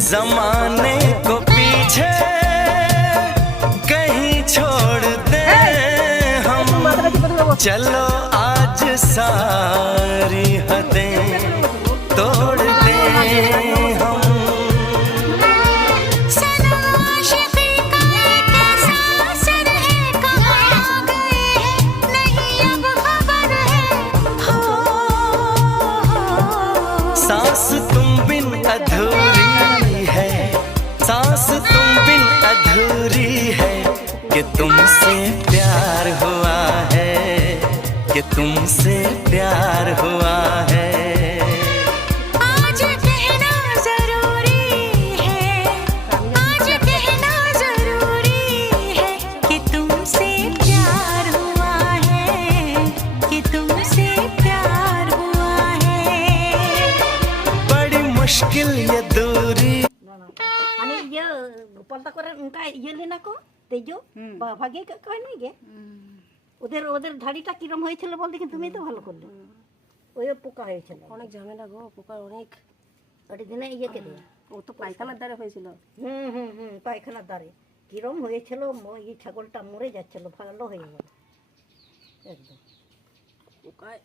जमाने को पीछे कहीं छोड़ दे हम, चलो आज सारी हदें तोड़ दे हम। सांस तुम बिन अधूरी है, सांस तुम बिन अधूरी है, कि तुमसे प्यार हुआ है, कि तुमसे प्यार हुआ है। आज कहना जरूरी है, आज कहना जरूरी है, कि तुमसे प्यार हुआ है, कि तुमसे प्यार हुआ है। बड़ी मुश्किल ये दूरी। ane iya palta করে উনকা ইয়ে লেনা কো তেজো ভাগে কয় নি গে ওদের ধাড়িটা কিরম হয়েছিল বল দেখি, তুমি তো ভালো করলে। ওই পোকা হয়েছিল, অনেক ঝামেলা গো, পোকার অনেক। ওই দিনে ইয়ে কে দিয়ে ও তো পায়খানার দ্বারা হয়েছিল। পায়খানার দ্বারে কিরম হয়েছিল, এই ছাগলটা মরে যাচ্ছিল, ভালো হয়ে গেল একদম। পোকায়